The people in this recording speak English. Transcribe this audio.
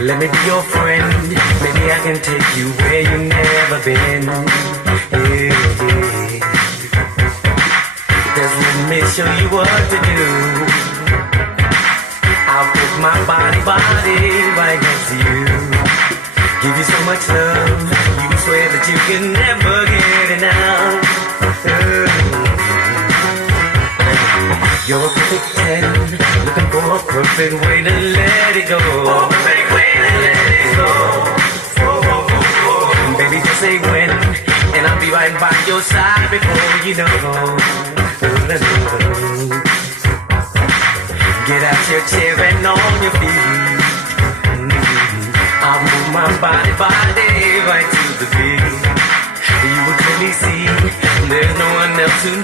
Let me be your friend. Maybe I can take you where you've never been. Yeah. Just let me show you what to do. I'll put my body right next to you. Give you so much love, you swear that you can never get enough. You're a perfect 10, looking for a perfect way to let it go. Perfect way to let it go. Baby, just say when, and I'll be right by your side before you know. Get out your chair and on your feet. I'll move my body right to the beat. You will clearly see there's no one else who